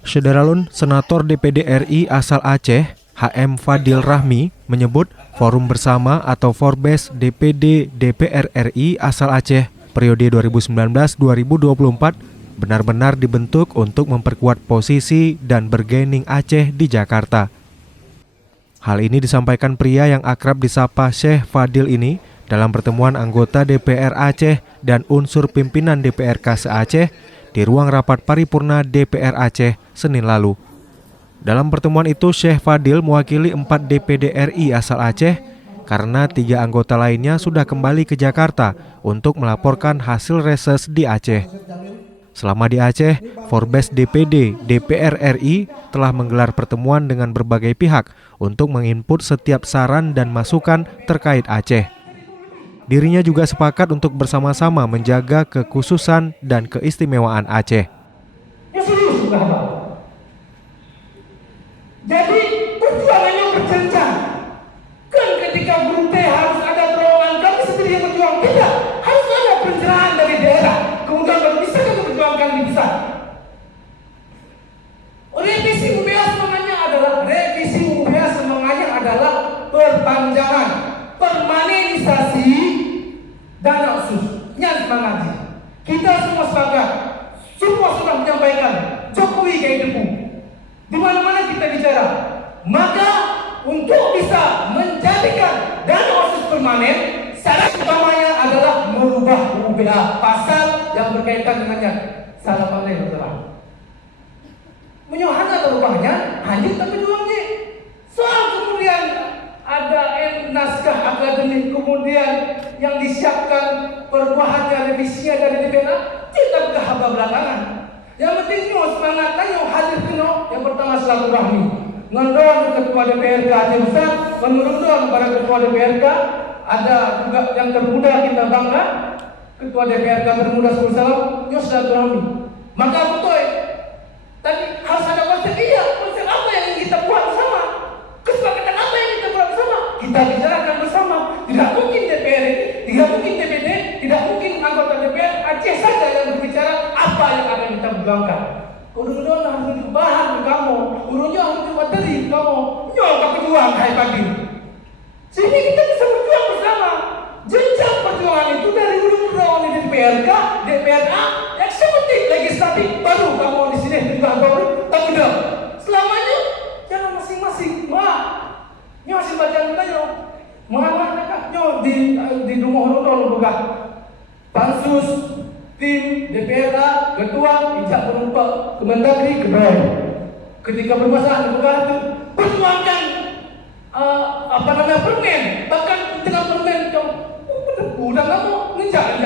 Sederalun, Senator DPD RI asal Aceh, HM Fadil Rahmi, menyebut Forum Bersama atau Forbes DPD DPR RI asal Aceh periode 2019-2024 benar-benar dibentuk untuk memperkuat posisi dan bergening Aceh di Jakarta. Hal ini disampaikan pria yang akrab disapa Syekh Fadil ini dalam pertemuan anggota DPR Aceh dan unsur pimpinan DPRK se-Aceh di ruang rapat paripurna DPR Aceh Senin lalu. Dalam pertemuan itu, Syekh Fadil mewakili 4 DPD RI asal Aceh karena 3 anggota lainnya sudah kembali ke Jakarta untuk melaporkan hasil reses di Aceh. Selama di Aceh, Forbes DPD DPR RI telah menggelar pertemuan dengan berbagai pihak untuk menginput setiap saran dan masukan terkait Aceh. Dirinya juga sepakat untuk bersama-sama menjaga kekhususan dan keistimewaan Aceh. Jadi perjuangannya berjenjang. Kan ketika berhenti harus ada terowongan, kami sendiri yang berjuang. Tidak, harus ada pencerahan dari daerah. Kemudian baru bisa kita perjuangkan di bisa. Revisi UBA semangatnya adalah perpanjangan, permanenisasi dana otsusnya semangatnya. Kita semua sepakat, semua sudah menyampaikan Jokowi kayak debu. Di mana-mana kita bicara, maka untuk bisa menjadikan dana otsus permanen, syarat utamanya adalah merubah UBA pasal yang berkaitan dengannya. Salah pandai berterang. Menyohana terubahnya, hanya tapi juangnya. Soal kemudian ada naskah akademik, kemudian yang disiapkan perubahannya, revisinya dari DPR, tidak kehaba belakangan. Yang penting nyo semangat nyo hadir keno. Yang pertama silaturahmi. Ngondong ketua DPRK Aceh Besar, menurunkan kepada ketua DPRK, ada juga yang termuda kita bangga, ketua DPRK termuda Sulawesi, nyo silaturahmi. Maka betul. Tadi harus ada konsep, konsep apa yang ingin kita buat bersama? Kesepakatan apa yang kita buat bersama? Kita bicarakan bersama. Tidak mungkin DPR ini, tidak mungkin DPD, tidak mungkin anggota DPR Aceh saja yang berbicara apa yang akan kita perjuangkan. Urun-urun harus dibahan ke kamu, urunnya harus dimateri kamu. Nyoba berjuang, hai pagi. Sehingga kita bisa berjuang bersama. Jenjang perjuangan itu dari urun-urun di DPRK, DPRA, eksekutif, legislatif, baru kamu di sini juga baru, tak udah. Selamanya jangan masing-masing. Nyo masih baca kita nyo. Mengatakan nyo di rumah urun buka pansus, tim DPRA, ketua, ijak penumpang, Kemendagri, kedai. Ketika bermasalah dibuka itu perjuangkan permen, bahkan dengan permen udah kamu menjadi